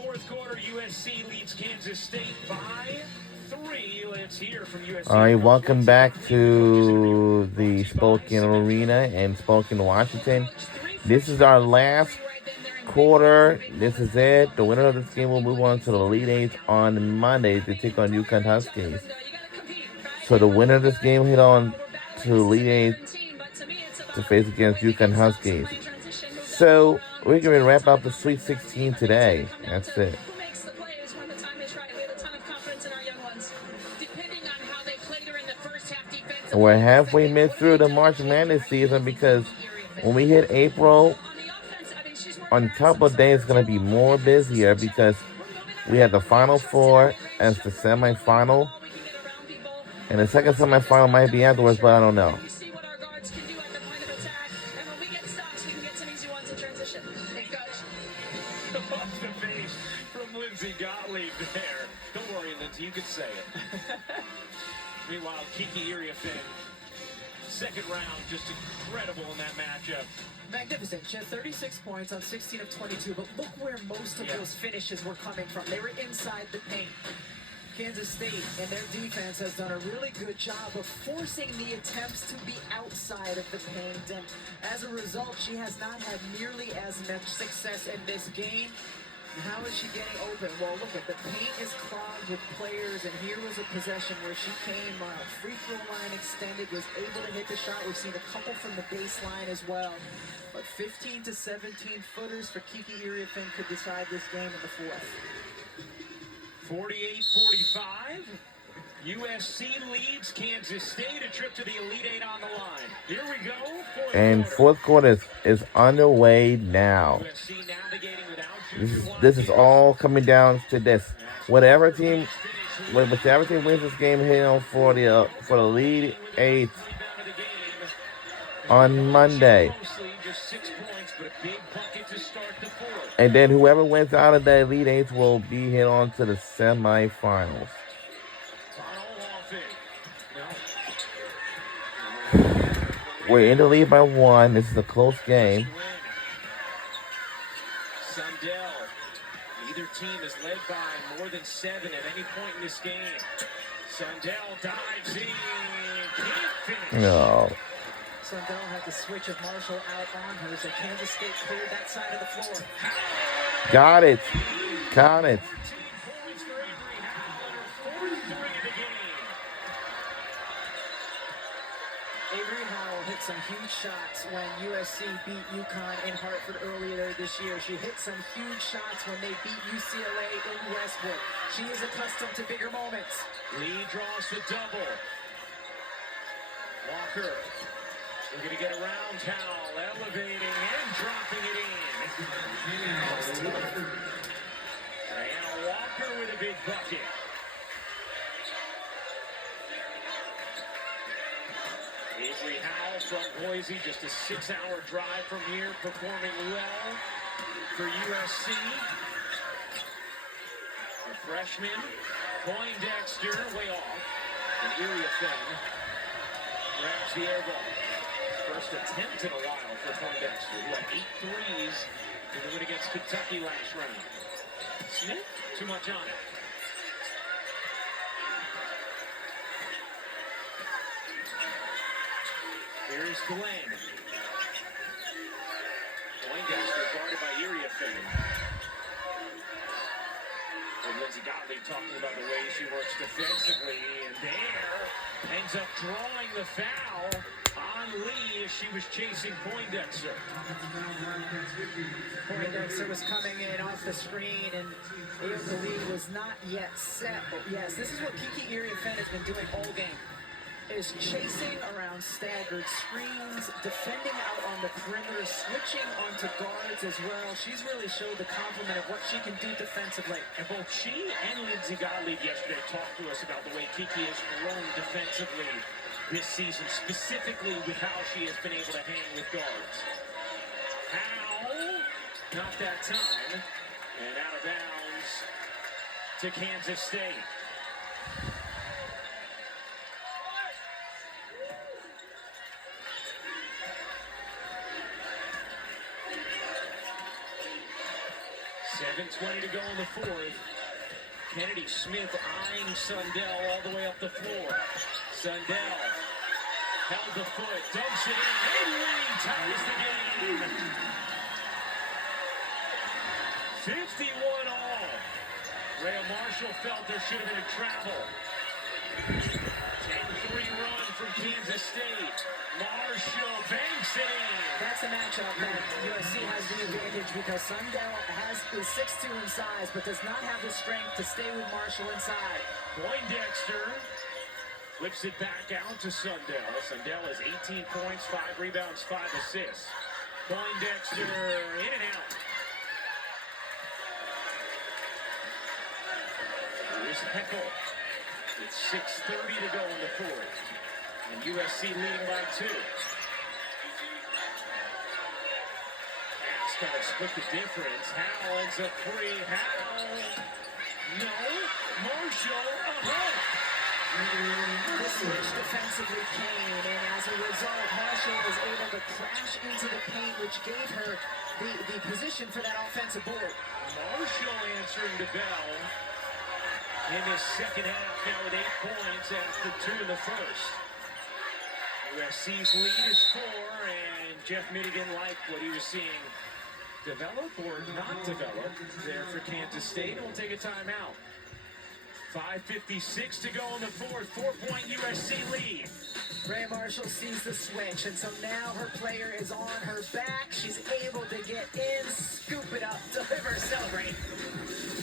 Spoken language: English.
fourth quarter, USC leads Kansas State by 3. Let's hear from USC. All right, welcome back to the Spokane Arena in Spokane, Washington. This is our last quarter. This is it. The winner of this game will move on to the Elite Eight on Monday to take on UConn Huskies. So the winner of this game hit on to Elite Eight to face against UConn Huskies. So we're going to wrap up the Sweet 16 today. That's it. We're halfway mid through the March Madness season because when we hit April, on a couple of days, it's going to be more busier because we have the Final Four as the semifinal. And the second semifinal might be afterwards, but I don't know. Off the face from Lindsay Gottlieb there. Don't worry, Lindsay, you can say it. Meanwhile, Kiki Iriafen, second round, just incredible in that matchup. Magnificent. She had 36 points on 16 of 22, but look where most of those finishes were coming from. They were inside the paint. Kansas State and their defense has done a really good job of forcing the attempts to be outside of the paint, and as a result, she has not had nearly as much success in this game. How is she getting open? Well, look at the paint is clogged with players, and here was a possession where she came free throw line extended, was able to hit the shot. We've seen a couple from the baseline as well. But 15 to 17 footers for Kiki Iriafen could decide this game in the fourth. 48-45. USC leads Kansas State. A trip to the Elite Eight on the line. Here we go. And fourth quarter is underway now. USC navigating without This is all coming down to this. Whichever team wins this game, hit on for the Elite Eight on Monday. And then whoever wins out of the Elite Eight will be hit on to the semifinals. We're in the lead by 1. This is a close game. Sundell. Either team is led by more than 7 at any point in this game. Sundell dives in. Can't finish. No. Sundell had the switch of Marshall out on her, so Kansas State cleared that side of the floor. Got it. Count it. Avery Howell hit some huge shots when USC beat UConn in Hartford earlier this year. She hit some huge shots when they beat UCLA in Westwood. She is accustomed to bigger moments. Lee draws the double. Walker. We're going to get around towel, elevating and dropping it in. Diana Walker with a big bucket. Avery Howell from Boise, just a 6-hour drive from here, performing well for USC. The freshman, Poindexter, way off. And Iriafen grabs the air ball. First attempt in a while for Poindexter, who had 8 threes in the win against Kentucky last round. Smith, too much on it. Here's Glenn. Poindexter guarded by Iriafen. And Lindsay Gottlieb talking about the way she works defensively, and there ends up drawing the foul on Lee as she was chasing Poindexter. Poindexter was coming in off the screen, and Aoka Lee was not yet set. But yes, this is what Kiki Iriafen has been doing all game. Is chasing around staggered screens, defending out on the perimeter, switching onto guards as well. She's really showed the complement of what she can do defensively. And both she and Lindsay Gottlieb yesterday talked to us about the way Kiki has grown defensively this season, specifically with how she has been able to hang with guards. How? Not that time. And out of bounds to Kansas State. 7:20 to go in the fourth. Kennedy Smith eyeing Sundell all the way up the floor. Sundell held the foot, dumps it in. Lee ties the game. 51 all. Rhea Marshall felt there should have been a travel. 10-3 run from Kansas State. Marshall banks it in. That's a matchup that USC has the advantage because Sundell is 6'2" in size, but does not have the strength to stay with Marshall inside. Poindexter flips it back out to Sundell. Sundell has 18 points, 5 rebounds, 5 assists. Poindexter in and out. Here's Heckel. It's 6:30 to go in the fourth. And USC leading by 2. That's going to split the difference. Howell ends up free. Howell. No. Marshall. The switch defensively came, and as a result, Marshall was able to crash into the paint, which gave her the position for that offensive board. Marshall answering the bell in this second half, now with 8 points after 2 in the first. USC's lead is 4, and Jeff Madigan liked what he was seeing develop or not develop there for Kansas State, and we'll take a timeout. 5:56 to go in the fourth, 4-point USC lead. Rhea Marshall sees the switch, and so now her player is on her back. She's able to get in, scoop it up, deliver, celebrate.